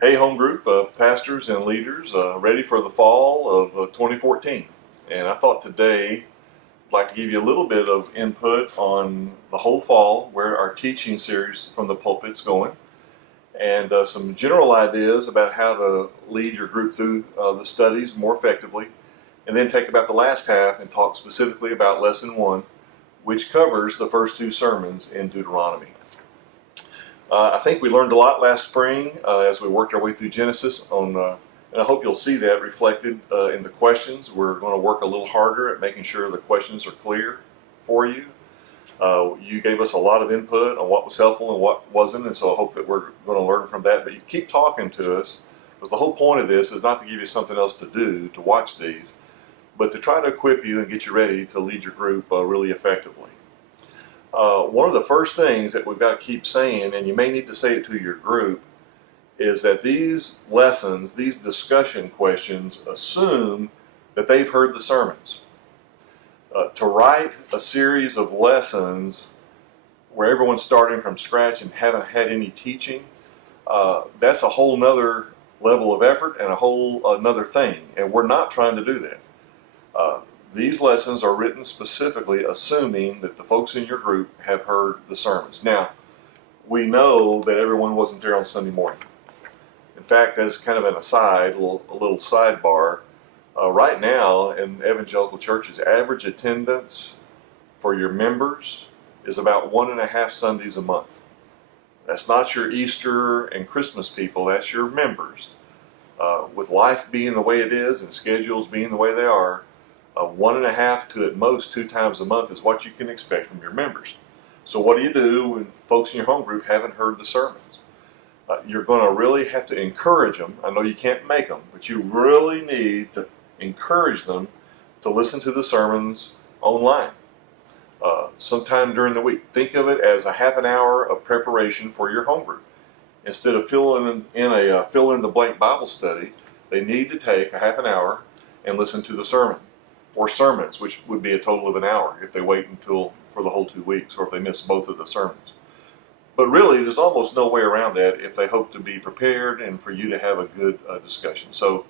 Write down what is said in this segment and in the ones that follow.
Hey, home group, pastors and leaders, ready for the fall of 2014. And I thought today I'd like to give you a little bit of input on the whole fall, where our teaching series from the pulpit's going, and some general ideas about how to lead your group through the studies more effectively. And then take about the last half and talk specifically about Lesson 1, which covers the first two sermons in Deuteronomy. I think we learned a lot last spring as we worked our way through Genesis and I hope you'll see that reflected in the questions. We're going to work a little harder at making sure the questions are clear for you. You gave us a lot of input on what was helpful and what wasn't, and so I hope that we're going to learn from that. But you keep talking to us, because the whole point of this is not to give you something else to do, to watch these, but to try to equip you and get you ready to lead your group really effectively. One of the first things that we've got to keep saying, and you may need to say it to your group, is that these lessons, these discussion questions, assume that they've heard the sermons. To write a series of lessons where everyone's starting from scratch and haven't had any teaching, that's a whole nother level of effort and a whole another thing, and we're not trying to do that. These lessons are written specifically assuming that the folks in your group have heard the sermons. Now, we know that everyone wasn't there on Sunday morning. In fact, as kind of an aside, a little sidebar, right now in evangelical churches, average attendance for your members is about 1.5 Sundays a month. That's not your Easter and Christmas people, that's your members. With life being the way it is and schedules being the way they are, 1.5 to at most 2 times a month is what you can expect from your members. So what do you do when folks in your home group haven't heard the sermons? You're going to really have to encourage them. I know you can't make them, but you really need to encourage them to listen to the sermons online sometime during the week. Think of it as a half an hour of preparation for your home group. Instead of filling in a fill-in-the-blank Bible study, they need to take a half an hour and listen to the sermon, or sermons, which would be a total of an hour if they wait until for the whole 2 weeks, or if they miss both of the sermons. But really, there's almost no way around that if they hope to be prepared and for you to have a good discussion. So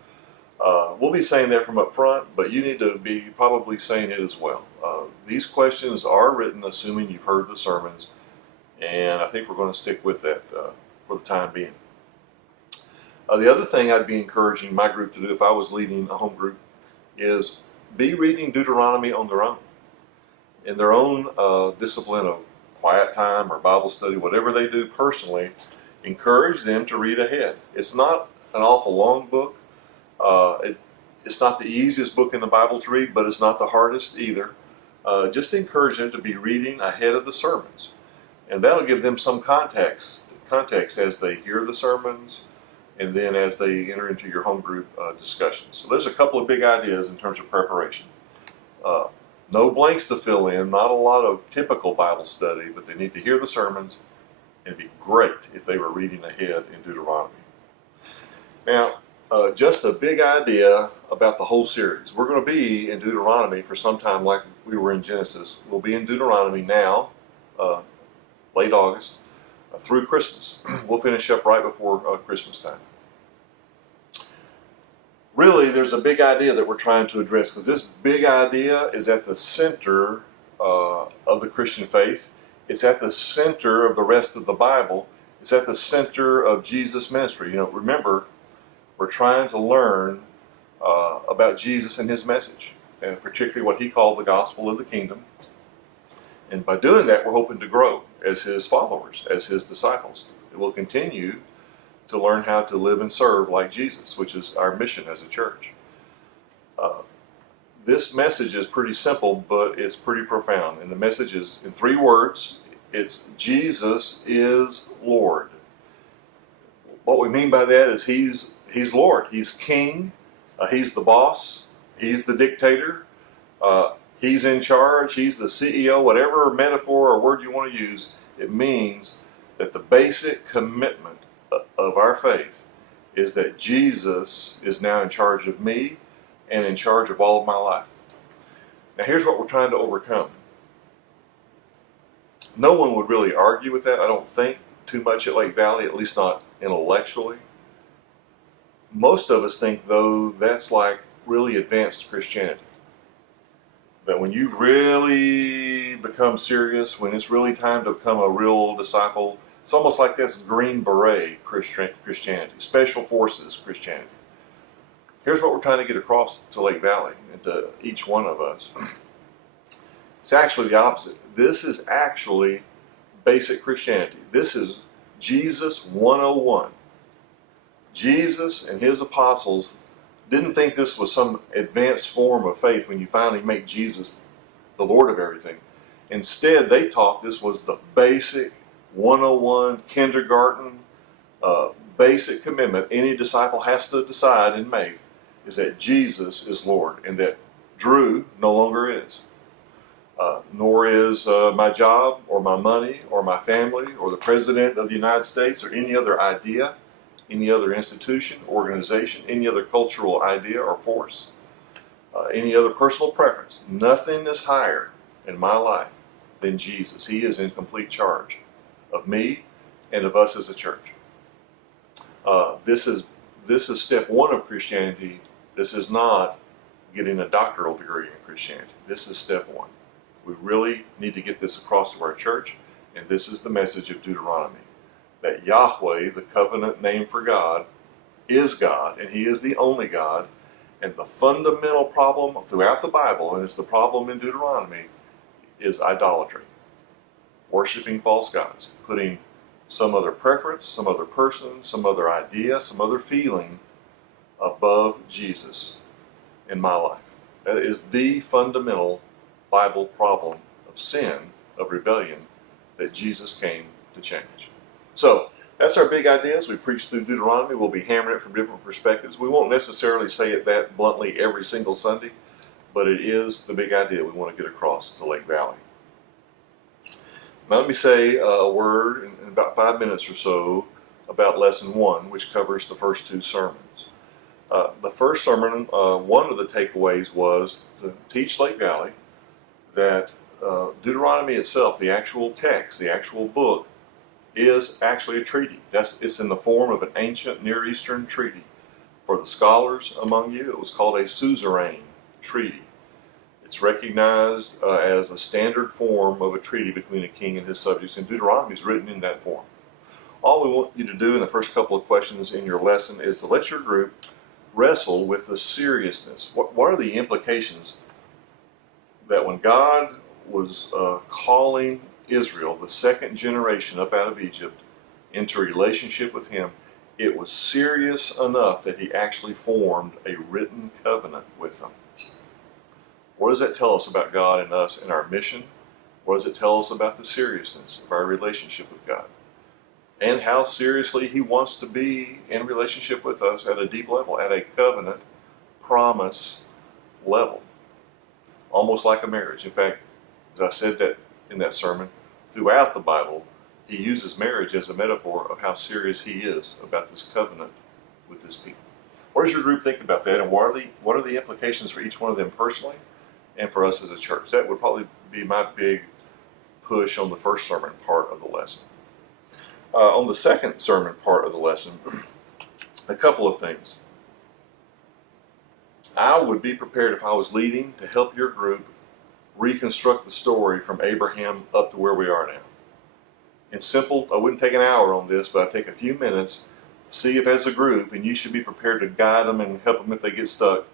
we'll be saying that from up front, but you need to be probably saying it as well. These questions are written assuming you've heard the sermons, and I think we're going to stick with that for the time being. The other thing I'd be encouraging my group to do if I was leading a home group is be reading Deuteronomy on their own, in their own discipline of quiet time or Bible study, whatever they do personally. Encourage them to read ahead. It's not an awful long book. It's not the easiest book in the Bible to read, but it's not the hardest either. Just encourage them to be reading ahead of the sermons, and that'll give them some context as they hear the sermons, and then as they enter into your home group discussions. So there's a couple of big ideas in terms of preparation. No blanks to fill in, not a lot of typical Bible study, but they need to hear the sermons, and it'd be great if they were reading ahead in Deuteronomy. Now, just a big idea about the whole series. We're going to be in Deuteronomy for some time like we were in Genesis. We'll be in Deuteronomy now, late August, through Christmas. We'll finish up right before Christmas time. Really, there's a big idea that we're trying to address, because this big idea is at the center of the Christian faith. It's at the center of the rest of the Bible. It's at the center of Jesus' ministry. Remember, we're trying to learn about Jesus and his message, and particularly what he called the gospel of the kingdom. And by doing that, we're hoping to grow as his followers, as his disciples. It will continue to learn how to live and serve like Jesus, which is our mission as a church. This message is pretty simple, but it's pretty profound. And the message is in 3 words. It's Jesus is Lord. What we mean by that is he's Lord. He's King. He's the boss. He's the dictator. He's in charge. He's the CEO. Whatever metaphor or word you want to use, it means that the basic commitment of our faith is that Jesus is now in charge of me and in charge of all of my life. Now here's what we're trying to overcome. No one would really argue with that, I don't think, too much at Lake Valley, at least not intellectually. Most of us think, though, that's like really advanced Christianity. That when you've really become serious, when it's really time to become a real disciple, it's almost like that's Green Beret Christianity, Special Forces Christianity. Here's what we're trying to get across to Lake Valley and to each one of us. It's actually the opposite. This is actually basic Christianity. This is Jesus 101. Jesus and his apostles didn't think this was some advanced form of faith when you finally make Jesus the Lord of everything. Instead, they taught this was the basic 101 kindergarten basic commitment any disciple has to decide and make, is that Jesus is Lord and that Drew no longer is. Nor is my job or my money or my family or the President of the United States or any other idea, any other institution, organization, any other cultural idea or force, any other personal preference. Nothing is higher in my life than Jesus. He is in complete charge of me and of us as a church. This is step one of Christianity. This is not getting a doctoral degree in Christianity. This is step one. We really need to get this across to our church, and this is the message of Deuteronomy. That Yahweh, the covenant name for God, is God, and He is the only God. And the fundamental problem throughout the Bible, and it's the problem in Deuteronomy, is idolatry. Worshiping false gods. Putting some other preference, some other person, some other idea, some other feeling above Jesus in my life. That is the fundamental Bible problem of sin, of rebellion, that Jesus came to change. So, that's our big ideas. We preach through Deuteronomy. We'll be hammering it from different perspectives. We won't necessarily say it that bluntly every single Sunday, but it is the big idea we want to get across to Lake Valley. Now let me say a word in about 5 minutes or so about Lesson 1, which covers the first two sermons. The first sermon, one of the takeaways was to teach Lake Valley that Deuteronomy itself, the actual text, the actual book, is actually a treaty. It's in the form of an ancient Near Eastern treaty. For the scholars among you, it was called a suzerain treaty. It's recognized as a standard form of a treaty between a king and his subjects, and Deuteronomy is written in that form. All we want you to do in the first couple of questions in your lesson is to let your group wrestle with the seriousness. What are the implications that when God was calling Israel, the second generation up out of Egypt, into a relationship with Him, it was serious enough that He actually formed a written covenant with them. What does that tell us about God and us and our mission? What does it tell us about the seriousness of our relationship with God? And how seriously He wants to be in relationship with us at a deep level, at a covenant promise level. Almost like a marriage. In fact, as I said that in that sermon, throughout the Bible, He uses marriage as a metaphor of how serious He is about this covenant with His people. What does your group think about that, and what are the implications for each one of them personally and for us as a church? That would probably be my big push on the first sermon part of the lesson. On the second sermon part of the lesson, a couple of things. I would be prepared, if I was leading, to help your group reconstruct the story from Abraham up to where we are now. It's simple. I wouldn't take an hour on this, but I'd take a few minutes, see if as a group, and you should be prepared to guide them and help them if they get stuck,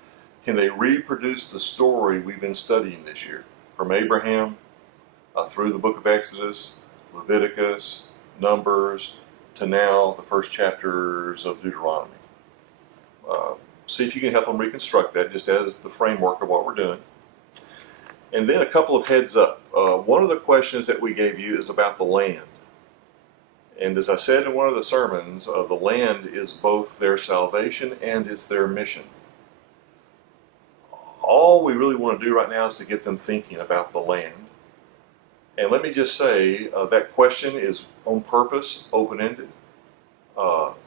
can they reproduce the story we've been studying this year? From Abraham through the book of Exodus, Leviticus, Numbers, to now the first chapters of Deuteronomy. See if you can help them reconstruct that just as the framework of what we're doing. And then a couple of heads up. One of the questions that we gave you is about the land. And as I said in one of the sermons, the land is both their salvation and it's their mission. All we really want to do right now is to get them thinking about the land. And let me just say, that question is on purpose, open-ended.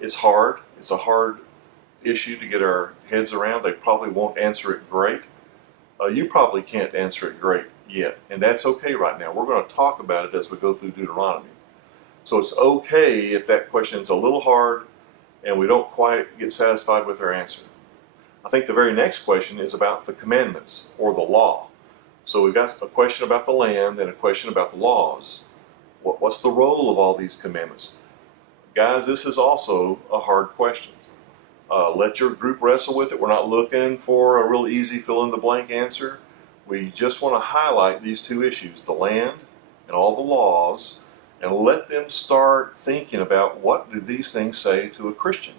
It's hard. It's a hard issue to get our heads around. They probably won't answer it great. You probably can't answer it great yet, and that's okay right now. We're going to talk about it as we go through Deuteronomy. So it's okay if that question is a little hard and we don't quite get satisfied with their answer. I think the very next question is about the commandments or the law. So we've got a question about the land and a question about the laws. What's the role of all these commandments? Guys, this is also a hard question. Let your group wrestle with it. We're not looking for a real easy fill-in-the-blank answer. We just want to highlight these two issues, the land and all the laws, and let them start thinking about what do these things say to a Christian.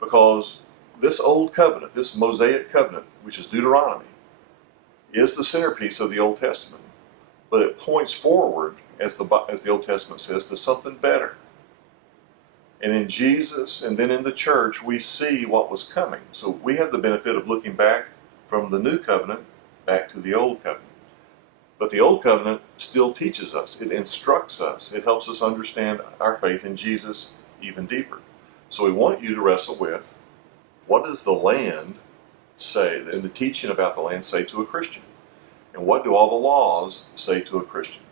Because this old covenant, this Mosaic covenant, which is Deuteronomy, is the centerpiece of the Old Testament. But it points forward, as the Old Testament says, to something better. And in Jesus and then in the church, we see what was coming. So we have the benefit of looking back from the new covenant back to the old covenant. But the old covenant still teaches us. It instructs us. It helps us understand our faith in Jesus even deeper. So we want you to wrestle with, what does the land say, and the teaching about the land say to a Christian? And what do all the laws say to a Christian?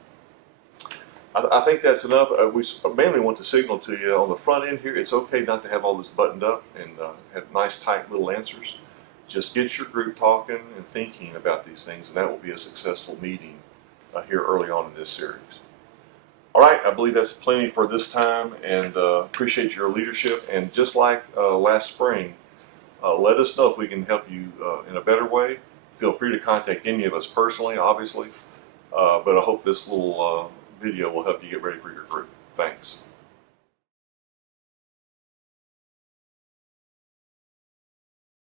I think that's enough. We mainly want to signal to you on the front end here, it's okay not to have all this buttoned up and have nice tight little answers. Just get your group talking and thinking about these things, and that will be a successful meeting here early on in this series. All right, I believe that's plenty for this time, and appreciate your leadership. And just like last spring, let us know if we can help you in a better way. Feel free to contact any of us personally, obviously, but I hope this little video will help you get ready for your group. Thanks.